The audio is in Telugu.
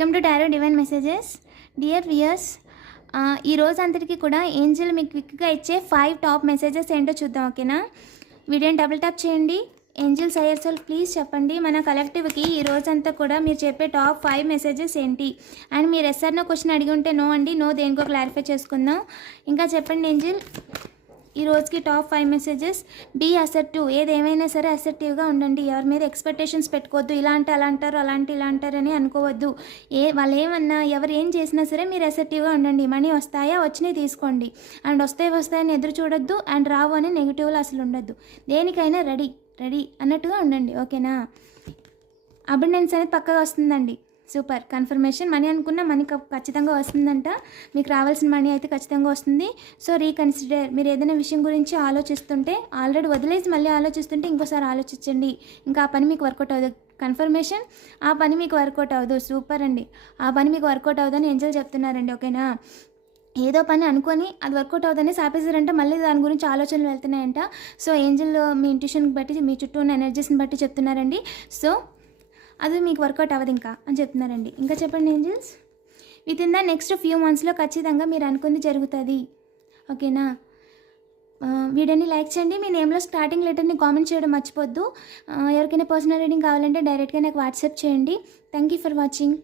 Welcome to tarot divine messages. Dear viewers, ఈ రోజు అంతటికి కూడా ఏంజల్ మీకు క్విక్గా ఇచ్చే 5 టాప్ మెసేజెస్ ఏంటో చూద్దాం. ఓకేనా? వీడియోని డబుల్ ట్యాప్ చేయండి. ఏంజల్స్ హైయర్ సెల్ఫ్ ప్లీజ్ చెప్పండి మన కలెక్టివ్కి ఈ రోజంతా కూడా మీరు చెప్పే టాప్ 5 మెసేజెస్ ఏంటి. అండ్ మీరు ఎస్ఆర్నో క్వశ్చన్ అడిగి ఉంటే నో అండి, నో దేనికో క్లారిఫై చేసుకుందాం. ఇంకా చెప్పండి ఏంజల్, ఈ రోజుకి టాప్ 5 మెసేజెస్. Be assertive. ఏదేమైనా సరే అసర్టివ్గా ఉండండి. ఎవరి మీద ఎక్స్పెక్టేషన్స్ పెట్టుకోవద్దు. ఇలా అంటే అలా అంటారు, అలాంటి ఇలా అంటారని అనుకోవద్దు. వాళ్ళు ఏమన్నా ఎవరు ఏం చేసినా సరే మీరు అసర్టివ్గా ఉండండి. మనీ వస్తాయా, వచ్చినాయి తీసుకోండి. అండ్ వస్తాయని ఎదురు చూడొద్దు. అండ్ రావు అని నెగిటివ్లో అసలు ఉండొద్దు. దేనికైనా రెడీ అన్నట్టుగా ఉండండి. ఓకేనా? అబండెన్స్ అనేది పక్కగా వస్తుందండి. Super confirmation. మనీ అనుకున్న మనీ ఖచ్చితంగా వస్తుందంట. మీకు రావాల్సిన మనీ అయితే ఖచ్చితంగా వస్తుంది. So reconsider. మీరు ఏదైనా విషయం గురించి ఆలోచిస్తుంటే, ఆల్రెడీ వదిలేసి మళ్ళీ ఆలోచిస్తుంటే ఇంకోసారి ఆలోచించండి. ఇంకా ఆ పని మీకు వర్కౌట్ అవ్వదు. కన్ఫర్మేషన్, ఆ పని మీకు వర్కౌట్ అవ్వదు. సూపర్ అండి. ఆ పని మీకు వర్కౌట్ అవ్వదని ఏంజల్ చెప్తున్నారండి. ఓకేనా? ఏదో పని అనుకొని అది వర్కౌట్ అవుతుందని ఆపేసారంటే మళ్ళీ దాని గురించి ఆలోచనలు వెళ్తున్నాయంట. సో ఏంజల్ మీ ఇంట్యూషన్కి బట్టి, మీ చుట్టూ ఉన్న ఎనర్జీస్ని బట్టి చెప్తున్నారండి. సో అది మీకు వర్కౌట్ అవ్వదు ఇంకా అని చెప్తున్నారండి. ఇంకా చెప్పండి angels. With in the next few మంత్స్లో ఖచ్చితంగా మీరు అనుకుంది జరుగుతుంది. ఓకేనా? వీడియోని లైక్ చేయండి. మీ నేమ్లో స్టార్టింగ్ లెటర్ని కామెంట్ చేయడం మర్చిపోద్దు. ఎవరికైనా పర్సనల్ రీడింగ్ కావాలంటే డైరెక్ట్గా నాకు వాట్సాప్ చేయండి. Thank you for watching.